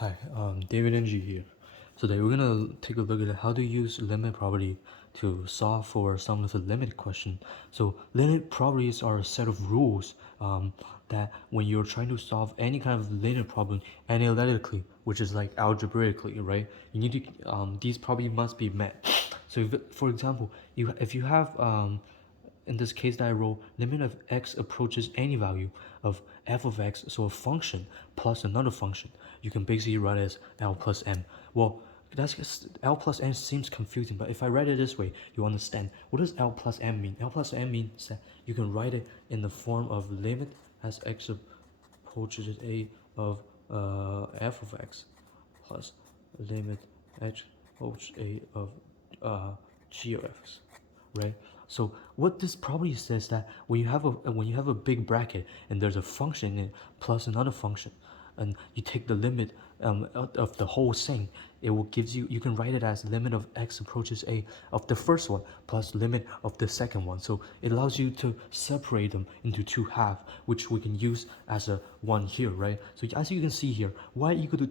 Hi, David NG here. Today we're gonna take a look at how to use limit property to solve for some of the limit question. So limit properties are a set of rules that when you're trying to solve any kind of linear problem analytically, which is like algebraically, right? You need to these properties must be met. So if, for example, if you have in this case that I wrote, limit of x approaches any value of f of x, so a function plus another function, you can basically write it as L plus M. Well, that's just, L plus M seems confusing, but if I write it this way, you understand. What does L plus M mean? L plus M means that you can write it in the form of limit as x approaches a of f of x plus limit h approaches a of g of x, right? So what this probably says that when you have a big bracket and there's a function in it plus another function, and you take the limit of the whole thing, it will gives you, you can write it as limit of x approaches a of the first one plus limit of the second one. So it allows you to separate them into two halves, which we can use as a one here, right? So as you can see here, y equals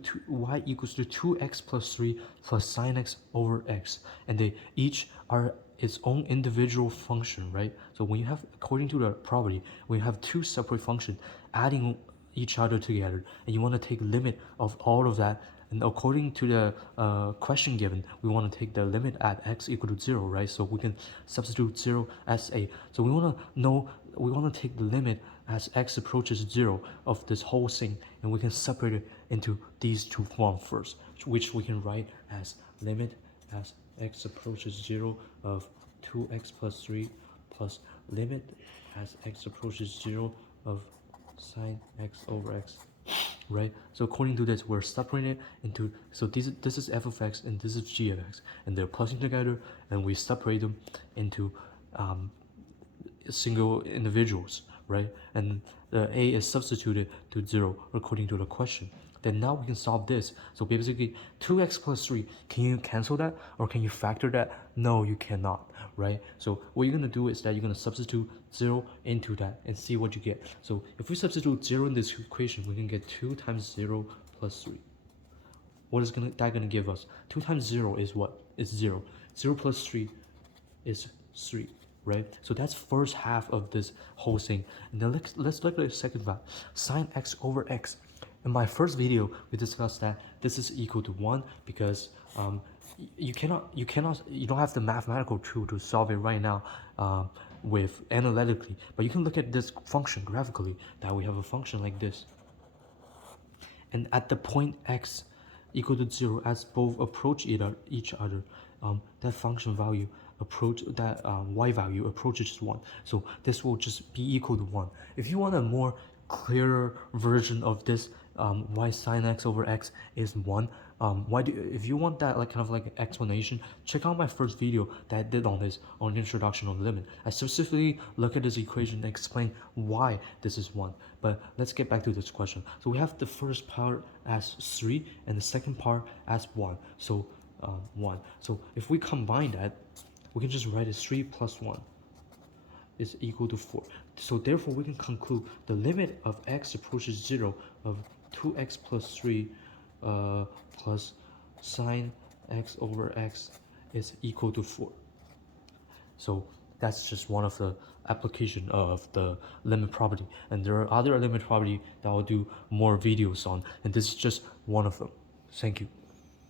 to 2x plus 3 plus sine x over x, and they each are its own individual function, right? So when you have, according to the property, when you have two separate functions adding each other together, and you want to take limit of all of that, and according to the question given, we want to take the limit at x equal to 0, right? So we can substitute 0 as a, so we want to know, we want to take the limit as x approaches 0 of this whole thing, and we can separate it into these two forms first, which we can write as limit as x approaches 0 of 2x plus 3 plus limit as x approaches 0 of sine x over x, right? So according to this, we're separating it into, so this is f of x and this is g of x, and they're plugging together, and we separate them into single individuals, right? And the a is substituted to 0 according to the question. Then now we can solve this. So basically 2x plus 3, can you cancel that or can you factor that? No, you cannot, right? So what you're gonna do is that you're gonna substitute 0 into that and see what you get. So if we substitute 0 in this equation, we can get 2 times 0 plus 3. What is that gonna give us? 2 times 0 is what? It's 0. 0 plus 3 is 3, right? So that's first half of this whole thing. And then let's look at the second half. Sine x over x. In my first video, we discussed that this is equal to 1 because you don't have the mathematical tool to solve it right now with analytically, but you can look at this function graphically, that we have a function like this. And at the point x equal to 0, as both approach each other, that function value y value approaches 1. So this will just be equal to 1. If you want a more clearer version of this, y sine x over x is 1. If you want that like kind of like an explanation, check out my first video that I did on this, on introduction of limit. I specifically look at this equation and explain why this is 1. But let's get back to this question. So we have the first part as 3 and the second part as 1. So 1. So if we combine that, we can just write it 3 plus 1 is equal to 4. So therefore we can conclude the limit of x approaches 0 of 2x plus 3 plus sine x over x is equal to 4. So that's just one of the application of the limit property, and there are other limit property that I'll do more videos on, and this is just one of them. Thank you.